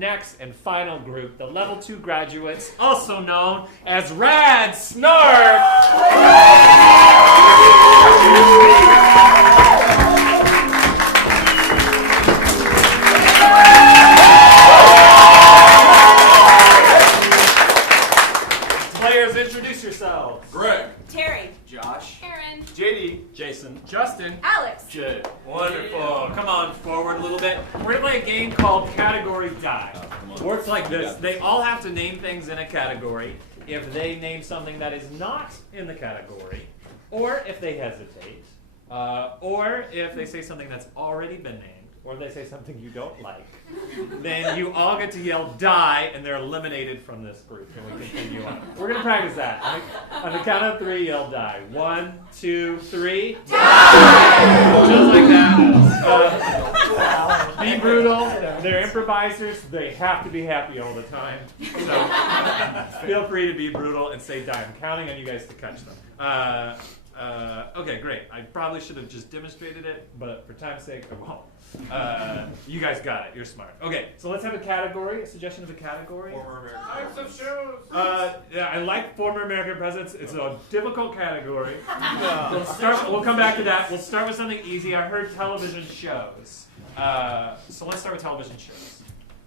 next and final group, the Level 2 graduates, also known as Ratsnark. Players, introduce yourselves. Greg. Terry. Josh. Aaron. JD. Jason. Justin. Alex. Jay. Wonderful. Come on forward a little bit. We're going to play a game called Category Die. Works like this. They all have to name things in a category. If they name something that is not in the category, or if they hesitate, or if they say something that's already been named, or if they say something you don't like, then you all get to yell die, and they're eliminated from this group, and we continue on. We're going to practice that. On the count of 3, yell die. 1, 2, 3. Die! Just like that. Be brutal. They're improvisers. They have to be happy all the time. So feel free to be brutal and say die. I'm counting on you guys to catch them. Okay, great. I probably should have just demonstrated it, but for time's sake, I won't. You guys got it. You're smart. Okay, so let's have a category. A suggestion of a category. Former American. Types of shows. Yeah, I like former American presidents. It's a difficult category. We'll come back to that. We'll start with something easy. I heard television shows. So let's start with television shows.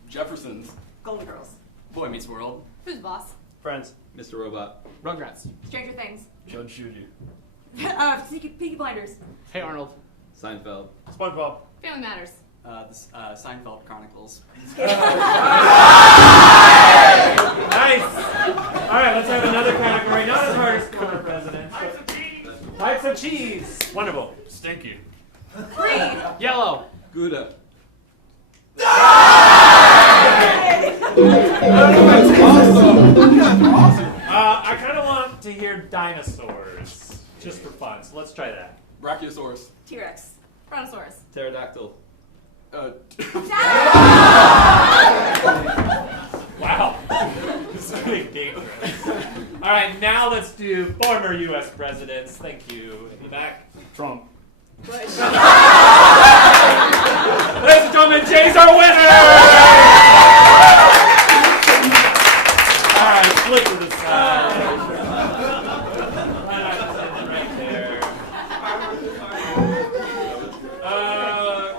Jeffersons. Golden Girls. Boy Meets World. Who's Boss? Friends. Mr. Robot. Rugrats. Stranger Things. Judge Judy. Peaky Blinders. Hey Arnold. Seinfeld. SpongeBob. Family Matters. The Seinfeld Chronicles. Nice. All right, let's have another category. Not as hard as former presidents. Types of cheese. Types of cheese. Wonderful. Stinky. Green. Yellow. Gouda. I kind of want to hear dinosaurs, just for fun. So let's try that. Brachiosaurus. T-Rex. Brontosaurus. Pterodactyl. Wow. This is getting dangerous. All right, now let's do former U.S. presidents. Thank you. In the back. Trump. Ladies and gentlemen, Jay's our winner! All right, flip to the side. Right there.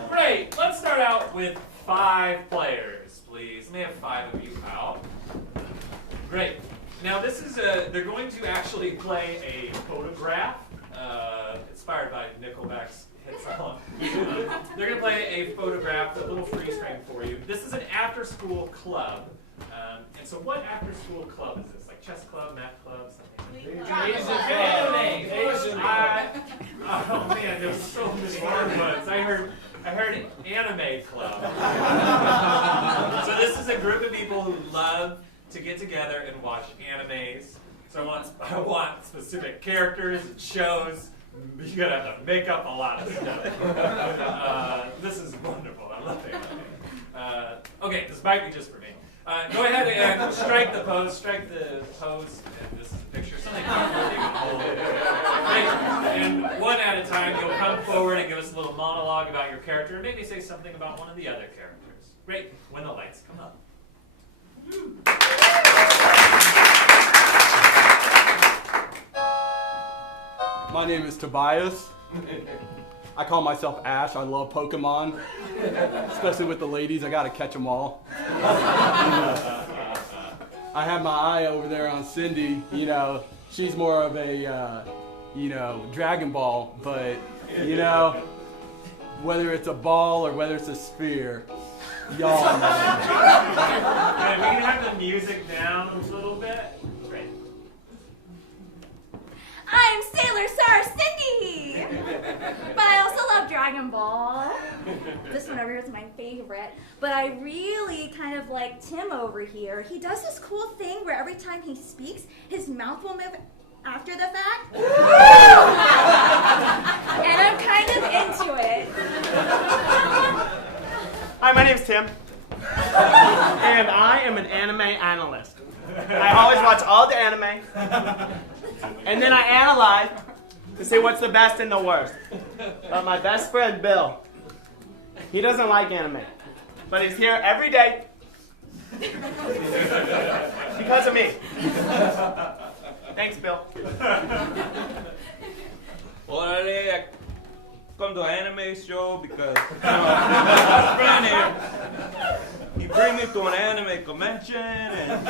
Great. Let's start out with 5 players, please. Let me have 5 of you out. Great. Now this is they're going to actually play a photograph, inspired by Nickelback's hit song. They're going to play a photograph, a little freeze frame for you. This is an after-school club. And so what after-school club is this? Like chess club, math club, something? Oh man, there's so many hard ones. I heard anime club. So this is a group of people who love to get together and watch animes. So I want specific characters and shows. You're gonna have to make up a lot of stuff. This is wonderful. I love anime. Okay, this might be just for me. Go ahead and strike the pose. Strike the pose. And this is a picture. Something comfortable you can hold. Great. And one at a time, you'll come forward and give us a little monologue about your character, and maybe say something about one of the other characters. Great. When the lights come up. My name is Tobias. I call myself Ash. I love Pokemon, especially with the ladies. I gotta catch them all. I have my eye over there on Cindy. You know, she's more of a, Dragon Ball. But, whether it's a ball or whether it's a sphere, y'all know. Right, we can have the music down a little bit. Great. I'm Sailor Star Cindy! But I also love Dragon Ball. This one over here is my favorite. But I really kind of like Tim over here. He does this cool thing where every time he speaks, his mouth will move after the fact. And I'm kind of into it. Hi, my name's Tim. And I am an anime analyst. I always watch all the anime. And then I analyze to see what's the best and the worst. But my best friend, Bill, he doesn't like anime. But he's here every day Because of me. Thanks, Bill. Orale, I come to an anime show because my friend here, he bring me to an anime convention and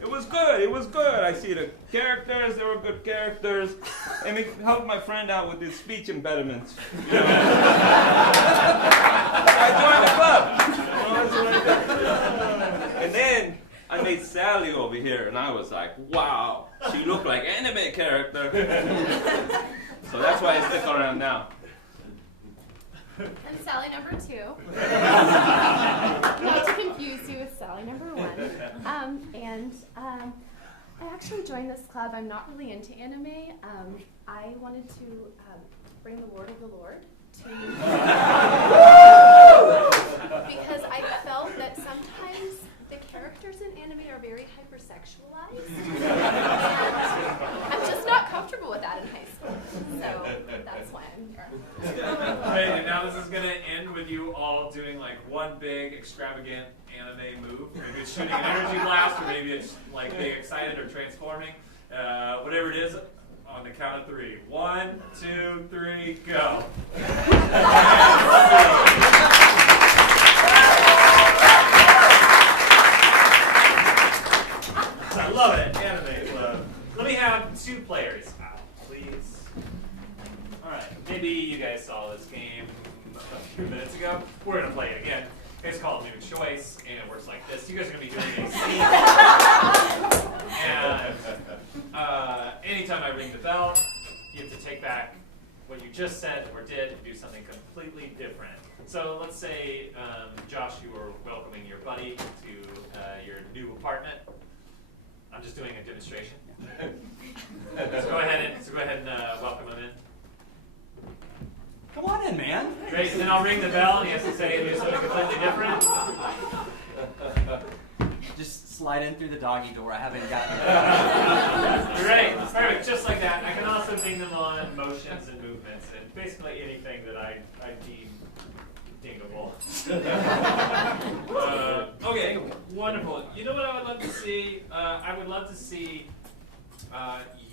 it was good, I see the characters, they were good characters, and it helped my friend out with his speech impediments. You know? I joined the club. You know, that's what I did. And then I made Sally over here and I was like, wow, she looked like anime character. So that's why I stick around now. I'm Sally number 2. Not to confuse you with Sally number 1. I actually joined this club. I'm not really into anime. I wanted to bring the Lord of the Lord to because I felt that sometimes the characters in anime are very hypersexualized. I'm just not comfortable with that in high school. So that's why I'm here. Great, and now this is going to end with you all doing like one big extravagant anime move. Maybe it's shooting an energy blast, or maybe it's like being excited or transforming. Whatever it is, on the count of 3. 1, 2, 3, go. I love it, anime club. Let me have 2 players out, please. Alright, maybe you guys saw this game a few minutes ago. We're going to play it again. It's called New Choice, and it works like this. You guys are going to be doing a scene. And anytime I ring the bell, you have to take back what you just said or did and do something completely different. So let's say, Josh, you were welcoming your buddy to your new apartment. I'm just doing a demonstration. So go ahead and welcome him in. Come on in, man. Great, and then I'll ring the bell and he has to say and do something completely different. Just slide in through the doggy door. I haven't gotten it. Great, perfect, just like that. I can also ping them on motions and movements and basically anything that I deem dingable. Okay, wonderful. You know what I would love to see? I would love to see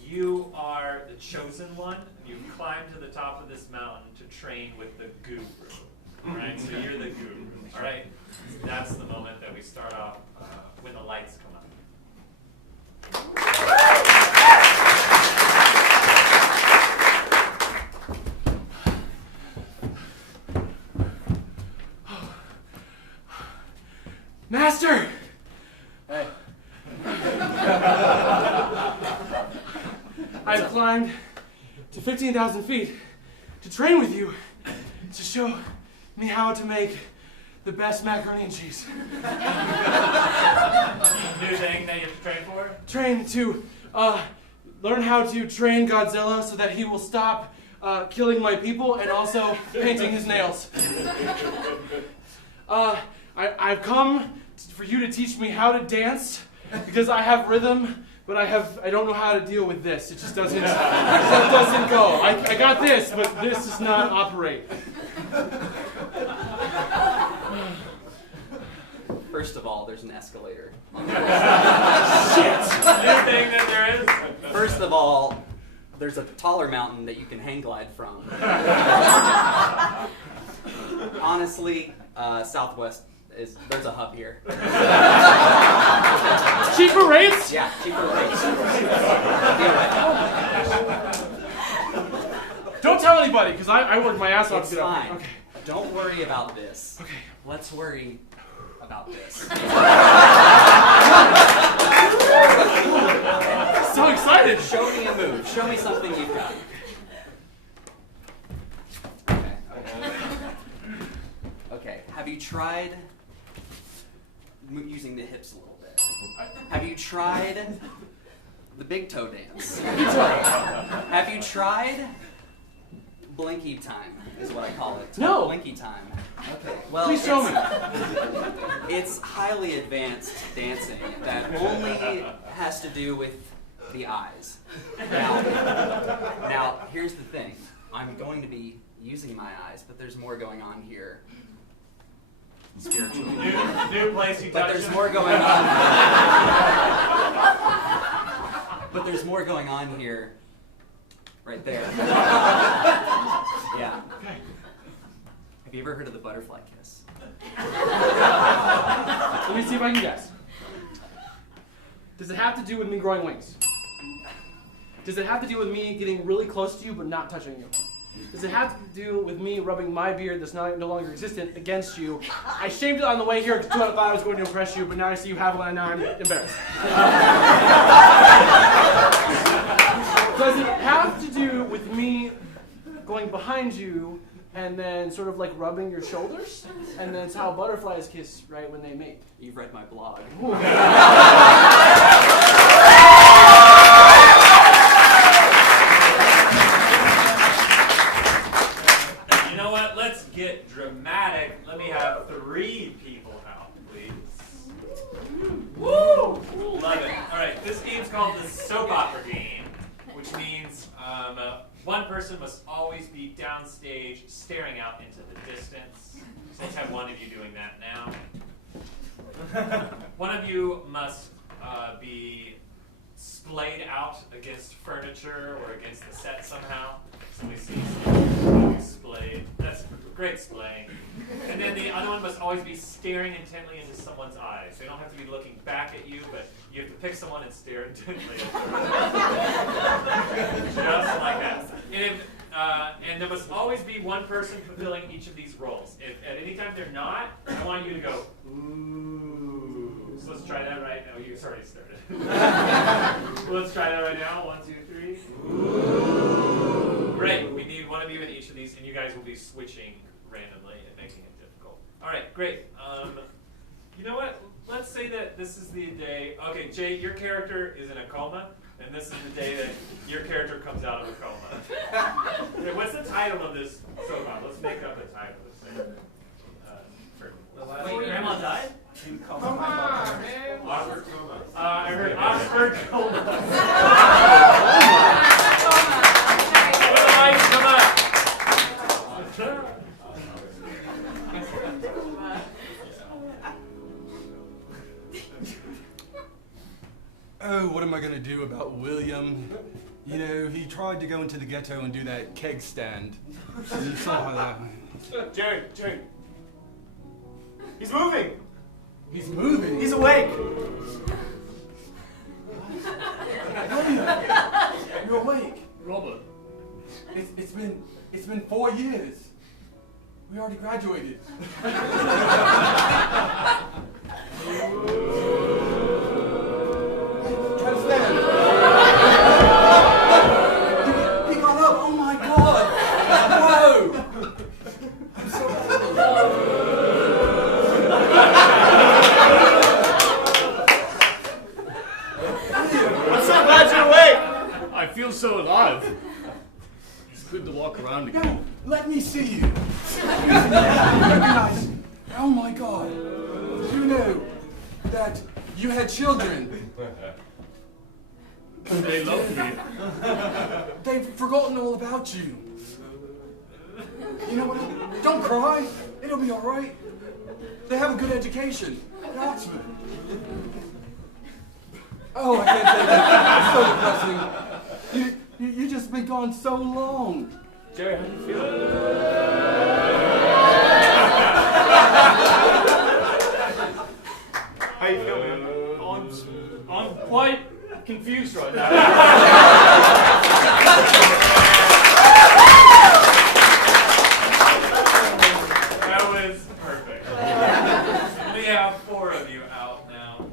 you are the chosen one. You climb to the top of this mountain to train with the guru. Right? So you're the guru. All right? That's the moment that we start off when the lights come on. Master! Hey. I've climbed to 15,000 feet to train with you to show me how to make the best macaroni and cheese. New thing that you have to train for? Train to learn how to train Godzilla so that he will stop killing my people and also painting his nails. I've come for you to teach me how to dance because I have rhythm, but I don't know how to deal with this. It just doesn't go. I got this, but this does not operate. First of all, there's an escalator. Shit! New thing that there is? First of all, there's a taller mountain that you can hang glide from. Honestly, Southwest there's a hub here. Cheaper rates? Yeah, cheaper rates. Don't tell anybody, because I worked my ass off It's to get up fine. here. Okay. Don't worry about this. Okay. Let's worry about this. So excited. Show me a move. Show me something you've got. Okay. Have you tried using the hips a little bit? Have you tried the big toe dance? Have you tried blinky time, is what I call it. No. Blinky time. Okay. Well, Please show me. It's highly advanced dancing that only has to do with the eyes. Now, here's the thing. I'm going to be using my eyes, but there's more going on here. spiritually. New place you But touch there's them. more going on. But there's more going on here. Right there. Yeah. Okay. Have you ever heard of the butterfly kiss? Let me see if I can guess. Does it have to do with me growing wings? Does it have to do with me getting really close to you but not touching you? Does it have to do with me rubbing my beard that's no longer existent against you? I shaved it on the way here because I thought I was going to impress you, but now I see you have one and now I'm embarrassed. Does it have to do with me going behind you and then sort of like rubbing your shoulders? And that's how butterflies kiss, right, when they mate. You've read my blog. You know what? Let's get dramatic. Let me have 3 people out, please. Woo! Love it. All right, this game's called the Soap Opera Game, which means one person must always be downstage staring out into the distance. So let's have one of you doing that now. One of you must be splayed out against furniture or against the set somehow. Somebody sees you splayed. That's great splaying. And then the other one must always be staring intently into someone's eyes. They don't have to be looking back at you, but you have to pick someone and stare intently at them. Just like that. And there must always be one person fulfilling each of these roles. If at any time they're not, I want you to go, ooh. So let's try that right now. You already started. Let's try that right now. 1, 2, 3. Ooh. Great. We need one of you in each of these, and you guys will be switching randomly and making it difficult. All right, great. You know what? Let's say that this is the day. Okay, Jay, your character is in a coma, and this is the day that your character comes out of a coma. Okay, what's the title of this soap opera? Let's make up a title. Let's say, Wait, Grandma died? Come on, man. Oxford coma. I heard Oxford coma. Put the lights, come on. Oh, what am I gonna do about William? You know, he tried to go into the ghetto and do that keg stand. You saw how that went. Jerry. He's moving. He's moving. He's awake. You're awake. Robert. It's been 4 years. We already graduated. Try to stand. He got up. Oh my God. Whoa. I'm so I'm so glad you're awake. I feel so alive. It's good to walk around again. No, let me see you. Recognize. Oh my God. Did you know that you had children? They love me. They've forgotten all about you. You know what? Don't cry. It'll be all right. They have a good education at Oxford. Oh, I can't take it. It's so depressing. You just been gone so long. Jerry, how do you feel? How you feel, man? I'm quite confused right now. That was perfect. We have 4 of you out now.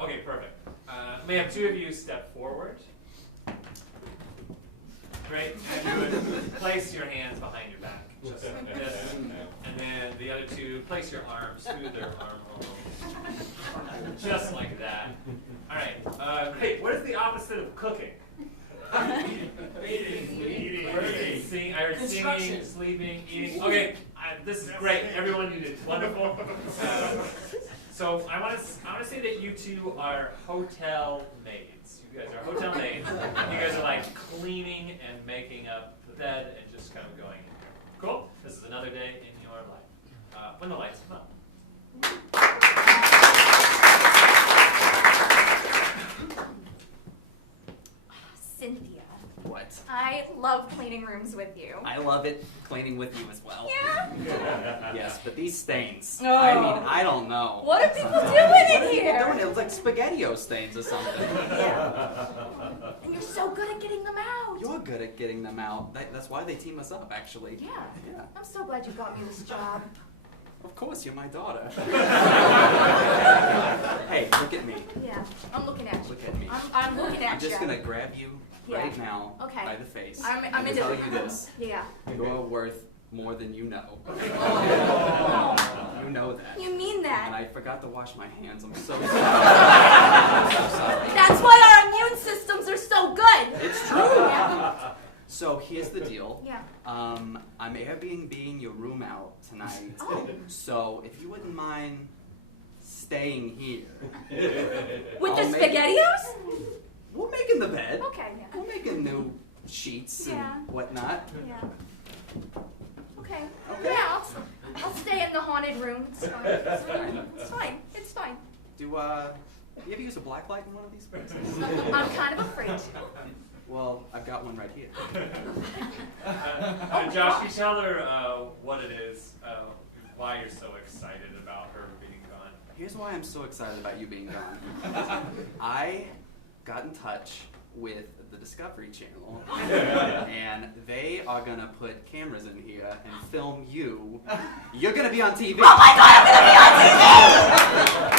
Okay, perfect. May I have 2 of you step forward. Great. And you would place your hands behind your back. Just like this. And then the other 2, place your arms through their armholes. Just like that. All right. Great. What is the opposite of cooking? Eating. I heard singing, sleeping, eating. Okay. This is great. Everyone, you did wonderful. So I want to say that you two are hotel maids. You guys are hotel maids. You guys are like cleaning and making up the bed and just kind of going in here. Cool? This is another day in your life. When the lights come up. Cynthia, What? I love cleaning rooms with you. I love it cleaning with you as well. Yeah? Yes, but these stains. Oh. I mean, I don't know. What are people doing in They're here? doing it. It's like SpaghettiO stains or something. Yeah. And you're so good at getting them out. You're good at getting them out. That's why they team us up, actually. Yeah. Yeah. I'm so glad you got me this job. Of course, you're my daughter. Hey, look at me. Yeah, I'm looking at you. Look at me. I'm looking at I'm just you. gonna grab you right now Okay. by the face. I'm and into tell you this. Yeah. You're worth more than you know. Oh. You know that. You mean And that? I forgot to wash my hands. I'm so sorry. I'm so sorry. That's why our immune systems are so good. It's true. Yeah. So here's the deal. Yeah. I'm Airbnb-ing your room out tonight. Oh. So if you wouldn't mind staying here. With the I'll make- SpaghettiOs? We're making the bed. Okay. We're making new sheets Yeah. and whatnot. Yeah. Okay. Okay. Yeah, I'll stay in the haunted room. It's fine. It's fine. It's fine. It's fine. Do you ever use a black light in one of these places? I'm kind of afraid to. Well, I've got one right here. Josh, you tell her what it is, why you're so excited about her being gone. Here's why I'm so excited about you being gone. I got in touch with the Discovery Channel, and they are gonna put cameras in here and film you. You're gonna be on TV. Oh my God, I'm gonna be on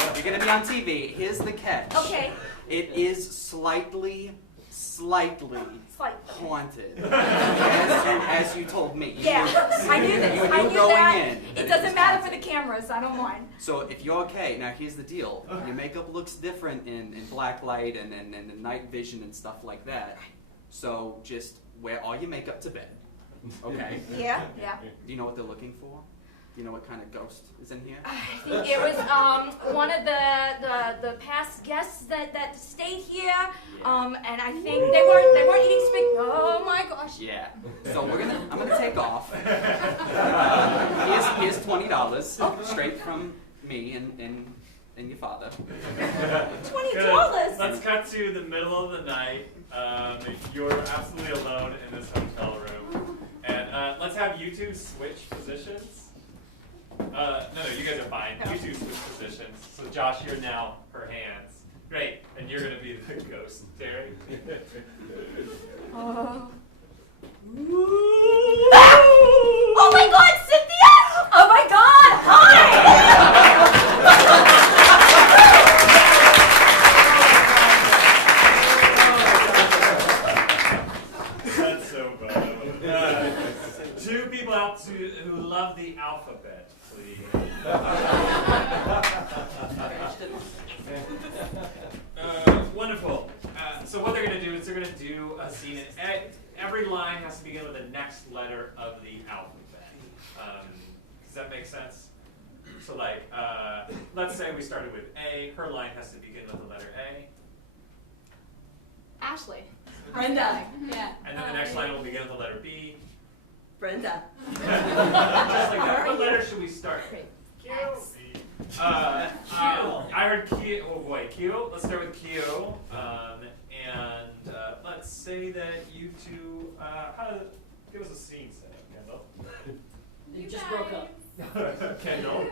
TV! You're gonna be on TV. Here's the catch. Okay. It is slightly Slightly. haunted, as you told me. Yeah, I knew this. You I knew knew going that. in that It it doesn't was matter haunted. for the cameras. I don't mind. So if you're okay, now here's the deal. Your makeup looks different in black light and night vision and stuff like that. So just wear all your makeup to bed. Okay? Yeah. Yeah. Do you know what they're looking for? Do you know what kind of ghost is in here? I think it was one of the past guests that stayed here, and I think they weren't eating spaghetti. Oh my gosh! Yeah. So I'm gonna take off. Here's $20 straight from me and your father. $20. Let's cut to the middle of the night. You're absolutely alone in this hotel room, and let's have you two switch positions. No, you guys are fine. You two switch positions. So Josh, you're now her hands. Great, and you're gonna be the ghost, Terry. Oh. Oh my God, Cynthia! Oh my God! That's so bad. Two people out who love the alphabet, please. Wonderful. So what they're going to do is they're going to do a scene, and every line has to begin with the next letter of the alphabet. Does that make sense? So like, let's say we started with A. Her line has to begin with the letter A. Ashley. Brenda. Yeah. And then the next line will begin with the letter B. Brenda. Just like that. What letter should we start? Q. I heard Q. Oh boy, Q. Let's start with Q. And let's say that you two. Give us a scene setup, Kendall. You just broke up. Kendall.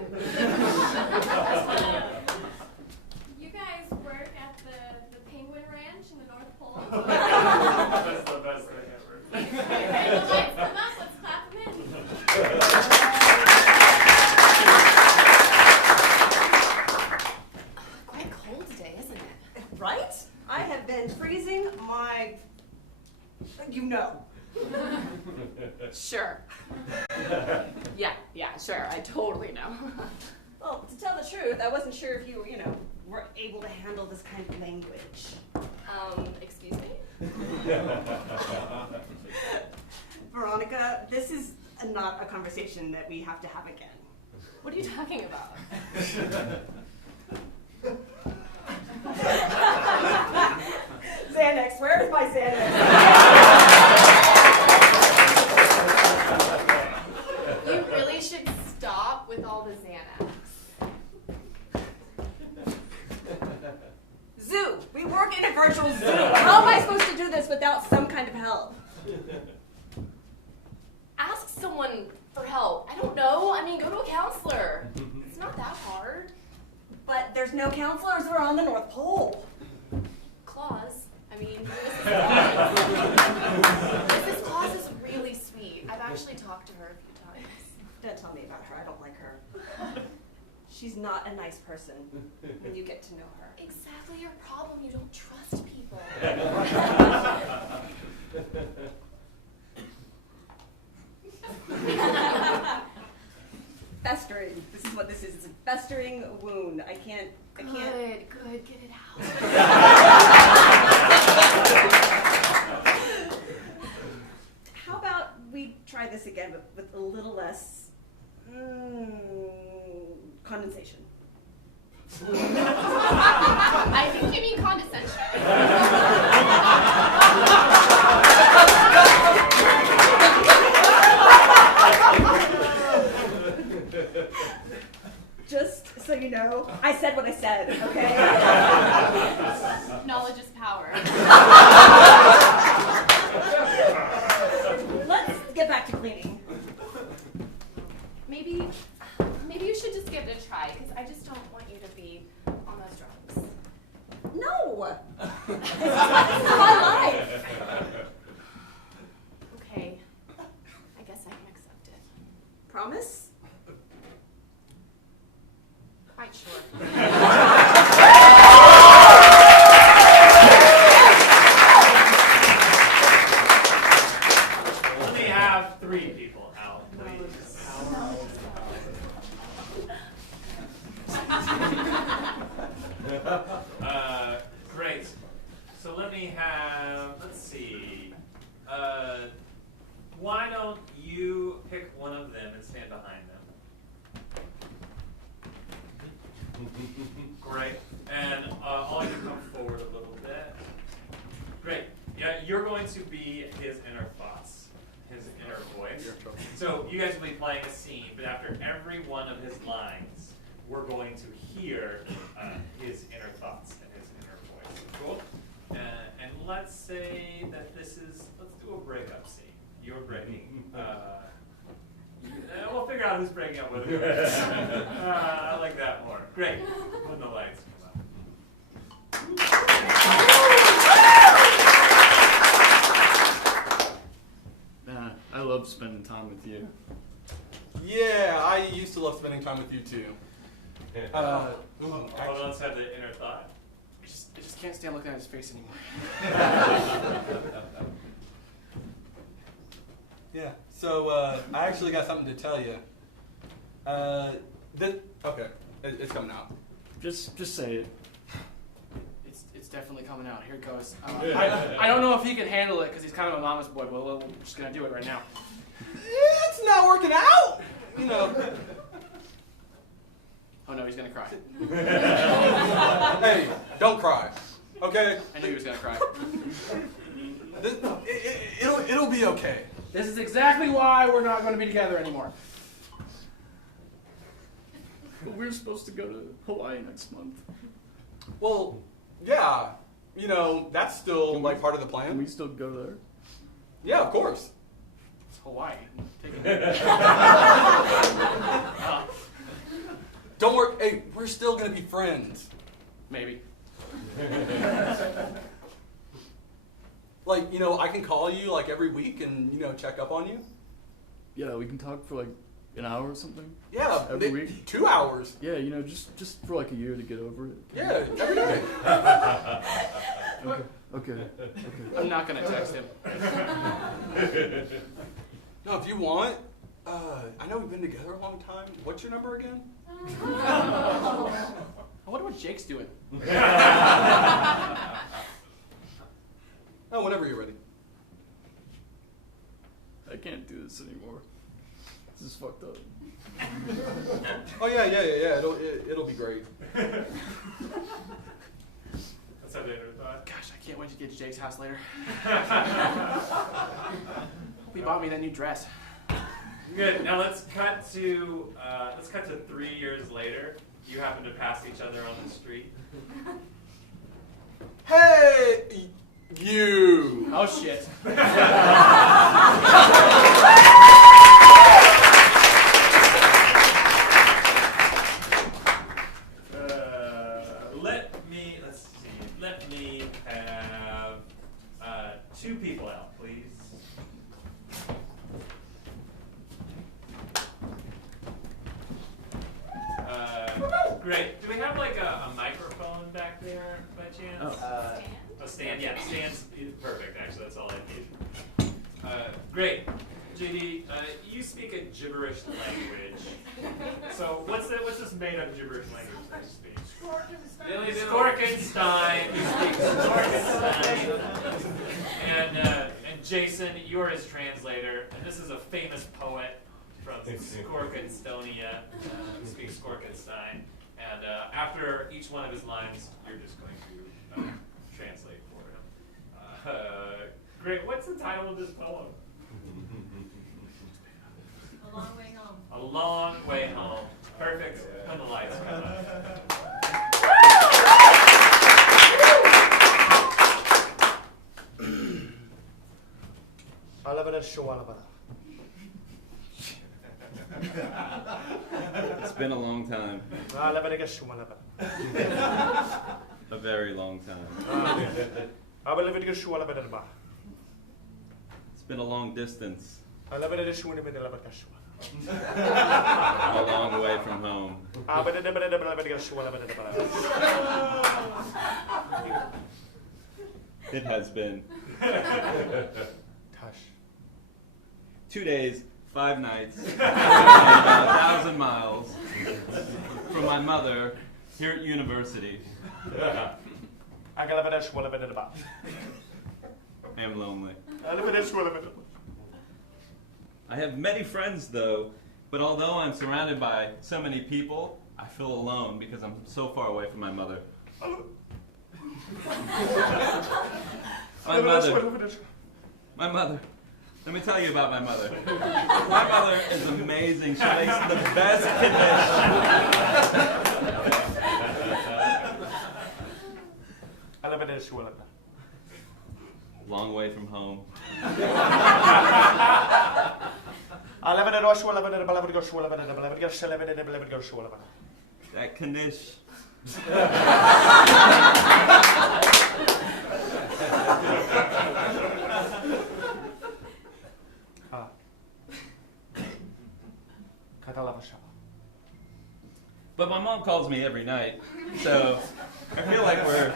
You guys work at the Penguin Ranch in the North Pole. That's the best thing ever. And the lights come up, let's clap them in. Quite cold today, isn't it? Right? I have been freezing my... You know. Sure. Yeah, sure. I totally know. Well, to tell the truth, I wasn't sure if you, were able to handle this kind of language. Excuse me? Veronica, this is not a conversation that we have to have again. What are you talking about? Xanax. Where's my Xanax? You really should stop with all the Xanax. Zoo. We work in a virtual zoo. How am I supposed to do this without some kind of help? Ask someone for help. I don't know. I mean, go to a counselor. It's not that hard. But there's no counselors who are on the North Pole. Claus. I mean, Mrs. Claus is really sweet. I've actually talked to her a few times. Don't tell me about her. I don't like her. She's not a nice person when you get to know her. Exactly your problem. You don't trust people. Festering. This is what this is. It's a festering wound. I can't. Good. Get it out. How about we try this again, but with a little less condensation? I think you mean condescension. Just so you know, I said what I said, okay? Knowledge is power. Let's get back to cleaning. Maybe you should just give it a try, because I just don't want you to be on those drugs. No! This is my life. Okay. I guess I can accept it. Promise? Quite sure. Let me have 3 people out, please. Great. So let me have, let's see. Why don't you pick one of them and stand behind them? Great. And all you come forward a little bit. Great. Yeah, you're going to be his inner thoughts, his inner voice. So you guys will be playing a scene, but after every one of his lines, we're going to hear his inner thoughts and his inner voice. Cool? And let's say that let's do a breakup scene. You're breaking. We'll figure out who's breaking up with who. I like that more. Great. When the lights come up. I love spending time with you. Yeah, I used to love spending time with you too. Hold on, let's have the inner thought. I just can't stand looking at his face anymore. Yeah, so I actually got something to tell you. Okay, it's coming out. Just say it. It's definitely coming out. Here it goes. I don't know if he can handle it because he's kind of a mama's boy, but we're just going to do it right now. It's not working out! You know. Oh no, he's going to cry. Hey, don't cry, okay? I knew he was going to cry. It'll be okay. This is exactly why we're not going to be together anymore. But we're supposed to go to Hawaii next month. Well, yeah, you know, that's still like part of the plan. Can we still go there? Yeah, of course. It's Hawaii. Take it. Don't worry. Hey, we're still gonna be friends. Maybe. Like, you know, I can call you like every week and, you know, check up on you. Yeah, we can talk for like an hour or something. Yeah, every week. 2 hours. Yeah, you know, just for like a year to get over it. Yeah, every day. Okay. I'm not going to text him. No, if you want, I know we've been together a long time. What's your number again? I wonder what Jake's doing. Oh, whenever you're ready. I can't do this anymore. This is fucked up. Oh yeah. It'll be great. Let's have the inner thought. Gosh, I can't wait to get to Jake's house later. Hope he bought me that new dress. Good. Now let's cut to 3 years later. You happen to pass each other on the street. Hey, you! Oh shit. Let me have 2 people out, please. Great. Do we have like a microphone back there by chance? A stand? Yeah, stand's perfect. Actually, that's all I need. Great. JD, you speak a gibberish language. So what's this made-up gibberish language that you speak? Skorkenstein. You speak Skorkenstein. And Jason, you're his translator. And this is a famous poet from Skorkenstonia who speaks Skorkenstein. And after each one of his lines, you're just going to translate for him. Great. What's the title of this poem? A long way home. A long way home. Perfect. When the lights come up. It's been a long time. A very long time. It's been a long distance. A long way from home. It has been. 2 days, 5 nights, and about 1,000 miles from my mother here at university. I am lonely. I have many friends though, but although I'm surrounded by so many people, I feel alone because I'm so far away from my mother. My mother. Let me tell you about my mother. My mother is amazing. She makes the best kiddish. Long way from home. That knish. But my mom calls me every night, so I feel like we're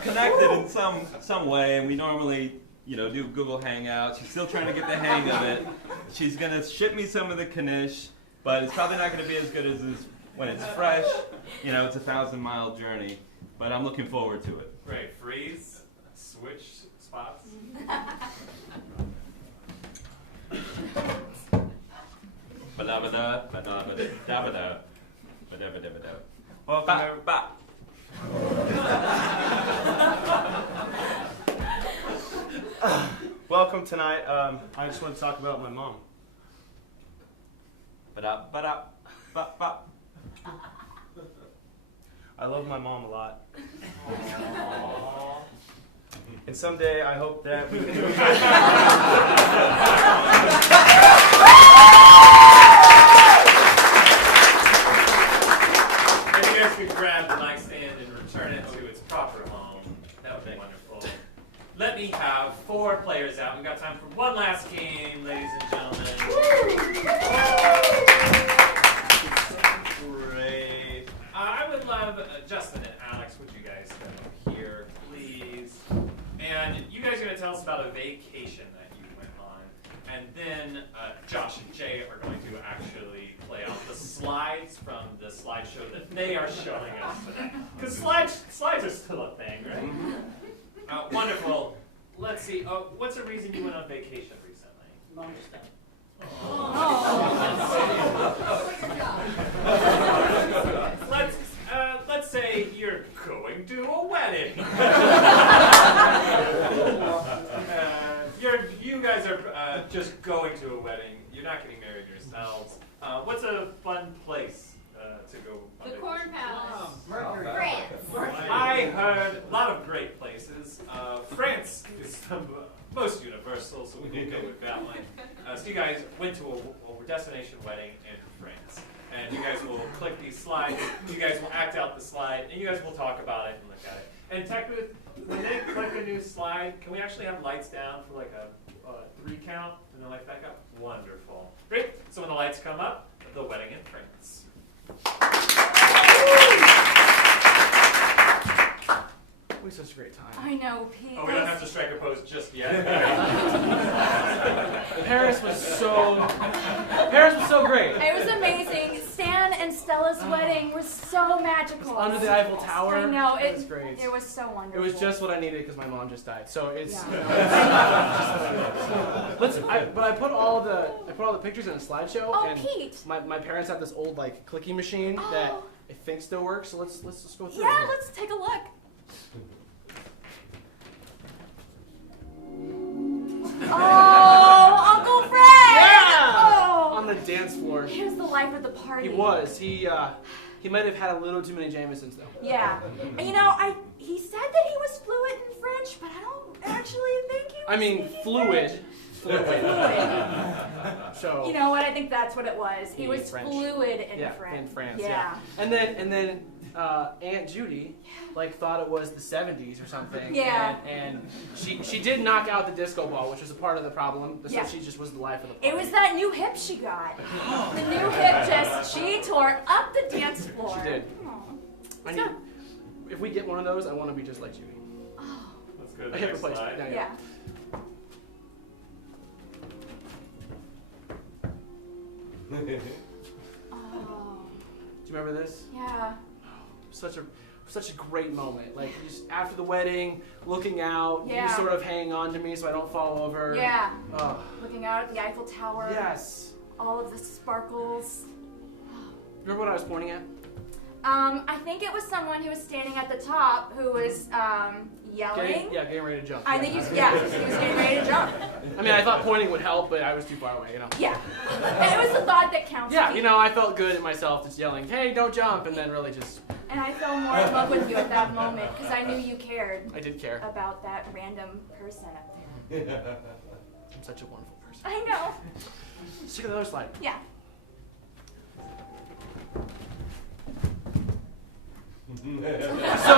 connected in some way, and we normally, do Google Hangouts. She's still trying to get the hang of it. She's gonna ship me some of the knish, but it's probably not gonna be as good as when it's fresh. It's a 1,000-mile journey, but I'm looking forward to it. Great. Freeze. Switch spots. Welcome tonight. I just want to talk about my mom. I love my mom a lot. And someday I hope that we can do If you guys could grab the nightstand and return it to its proper home, that would be wonderful. Let me have 4 players out. We've got time for one last game, ladies and gentlemen. Great. I would love Justin and Alex. Would you guys come up here, please? And you guys are going to tell us about a vacation that you went on. And then Josh and Jay are going to actually play out the slides from the slideshow that they are showing us today. Because slides are still a thing, right? Wonderful. Let's see. What's the reason you went on vacation recently? Long stuff. Let's say you're going to a wedding. getting married yourselves. What's a fun place to go? The Corn Palace. France. I heard a lot of great places. France is the most universal, so we can go with that one. So you guys went to a destination wedding in France. And you guys will click these slides, you guys will act out the slide, and you guys will talk about it and look at it. And technically, when they click a new slide, can we actually have lights down for like a 3 count, and then lights back up? Wonderful. Great. So when the lights come up, the wedding in France. We had such a great time. I know, Pete. Oh, we don't have to strike a pose just yet. Paris was so great. It was amazing. Stan and Stella's wedding was so magical. Under the Eiffel Tower. I know. It was great. It was so wonderful. It was just what I needed because my mom just died. So it's. Yeah. But I put all the pictures in a slideshow. Oh, and Pete. My parents have this old like clicky machine that I think still works. So let's just go through. Yeah, it. let's take a look. Oh, Uncle Fred! Yeah! Oh. On the dance floor. He was the life of the party. He was. He might have had a little too many Jamesons though. Yeah. And you know, he said that he was fluent in French, but I don't actually think he was. I mean, fluid. So. You know what? I think that's what it was. He was French. Fluid in Yeah, French. in France. Yeah. And then Aunt Judy thought it was the 70s or something. Yeah. And she did knock out the disco ball, which was a part of the problem. So Yeah. she just was the life of the party. It was that new hip she got. The new hip she tore up the dance floor. She did. Oh. If we get one of those, I want to be just like Judy. Let's go to A the hip next replacement. slide. Yeah. Oh. Do you remember this? Yeah. Such a great moment. Like just after the wedding, looking out, Yeah. you sort of hanging on to me so I don't fall over. Yeah. Oh. Looking out at the Eiffel Tower. Yes. All of the sparkles. Remember what I was pointing at? I think it was someone who was standing at the top who was yelling. Getting ready to jump. I think he was getting ready to jump. I mean, I thought pointing would help, but I was too far away, you know. Yeah. And it was the thought that counts. Yeah, you know, I felt good in myself just yelling, "Hey, don't jump," and then really just. And I fell more in love with you at that moment because I knew you cared. I did care. About that random person up there. I'm such a wonderful person. I know. Let's check out the other slide. Yeah. So,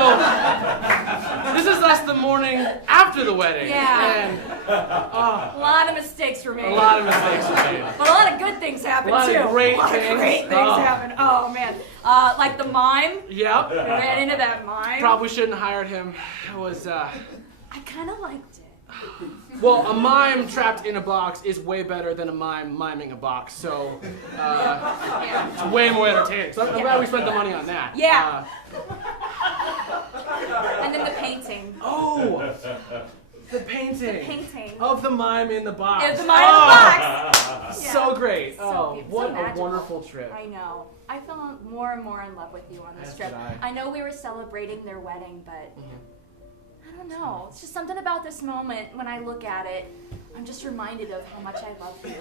this is us the morning after the wedding. Yeah. And, a lot of mistakes were made. A lot of mistakes were made. But a lot of good things happened too. A lot of great things Oh. happened. Oh man. Like the mime. Yep. We ran into that mime. Probably shouldn't have hired him. It was, I kind of liked it. Well, a mime trapped in a box is way better than a mime miming a box, so it's way more entertaining. So I'm glad we spent the money on that. Yeah. And then the painting. Oh, the painting. The painting. Of the mime in the box. It was the mime in the box. Yeah. So great. So beautiful. What So a magical. wonderful trip. I know. I fell more and more in love with you on this As trip. did I. I know we were celebrating their wedding, but I don't know. It's just something about this moment when I look at it. I'm just reminded of how much I love you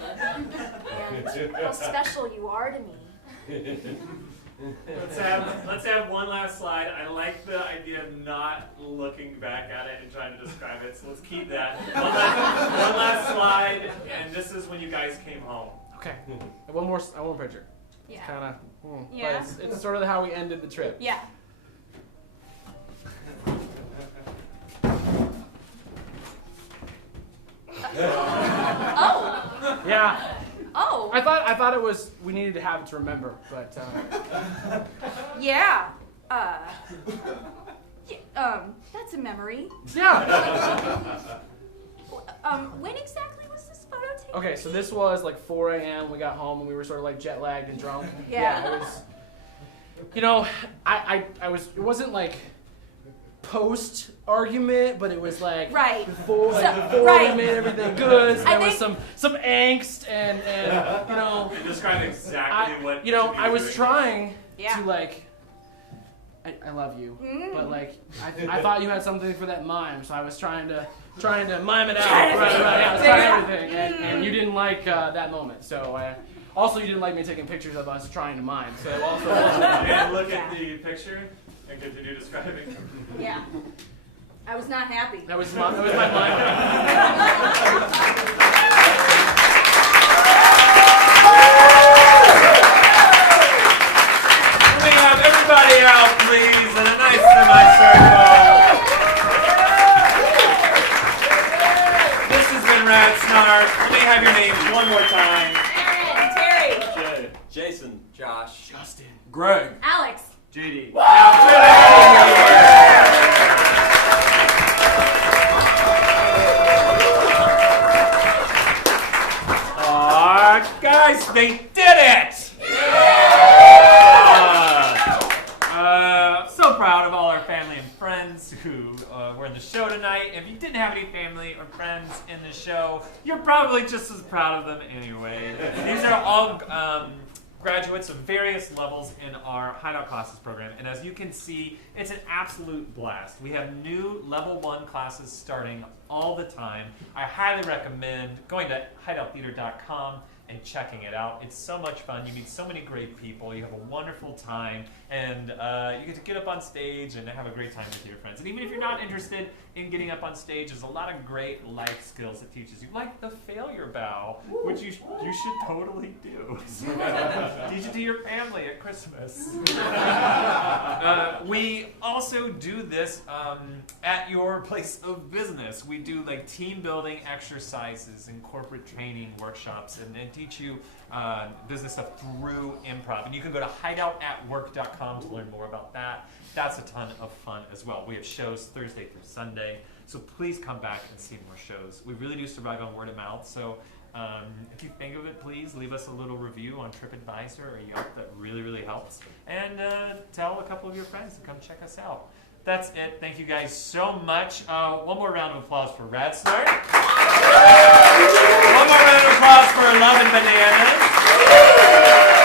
and how special you are to me. Let's have one last slide. I like the idea of not looking back at it and trying to describe it, so let's keep that. One last slide, and this is when you guys came home. Okay. One more picture. Yeah. It's kind of. Yeah. But it's sort of how we ended the trip. Yeah. Oh. Yeah. Oh. I thought it was we needed to have it to remember, but. Yeah. That's a memory. Yeah. When exactly was this photo taken? Okay, so this was like 4 a.m. We got home and we were sort of like jet lagged and drunk. Yeah. It was. You know, I was. It wasn't like post argument, but it was like right before right. we made everything good. So I there was think- some angst and you know. You describe exactly what. You know, should be I was doing. trying Yeah. to like. I love you, Mm. but like I thought you had something for that mime, so I was trying to trying to mime it out. Right, yeah, I was trying everything, and you didn't like that moment. So also you didn't like me taking pictures of us trying to mime. So also. And look at the picture and continue describing. Yeah. I was not happy. That was my mime. Let me have everybody out, please, in a nice semicircle. This has been Ratsnark. Let me have your names one more time. Terry. Jay. Jason. Josh. Justin. Greg. Alex. JD. Guys, they did it! So proud of all our family and friends who were in the show tonight. If you didn't have any family or friends in the show, you're probably just as proud of them anyway. These are all graduates of various levels in our Hideout Classes program, and as you can see, it's an absolute blast. We have new level 1 classes starting all the time. I highly recommend going to hideouttheater.com and checking it out. It's so much fun. You meet so many great people. You have a wonderful time, and you get to get up on stage and have a great time with your friends. And even if you're not interested in getting up on stage, there's a lot of great life skills it teaches you, like the failure bow, which you should totally do. Teach it to your family at Christmas. We also do this at your place of business. We do like team building exercises and corporate training workshops and teach you business stuff through improv. And you can go to hideoutatwork.com to learn more about that. That's a ton of fun as well. We have shows Thursday through Sunday, so please come back and see more shows. We really do survive on word of mouth, so if you think of it, please leave us a little review on TripAdvisor or Yelp. That really, really helps. And tell a couple of your friends to come check us out. That's it. Thank you guys so much. One more round of applause for Ratsnark. One more round of applause for Love and Bananas.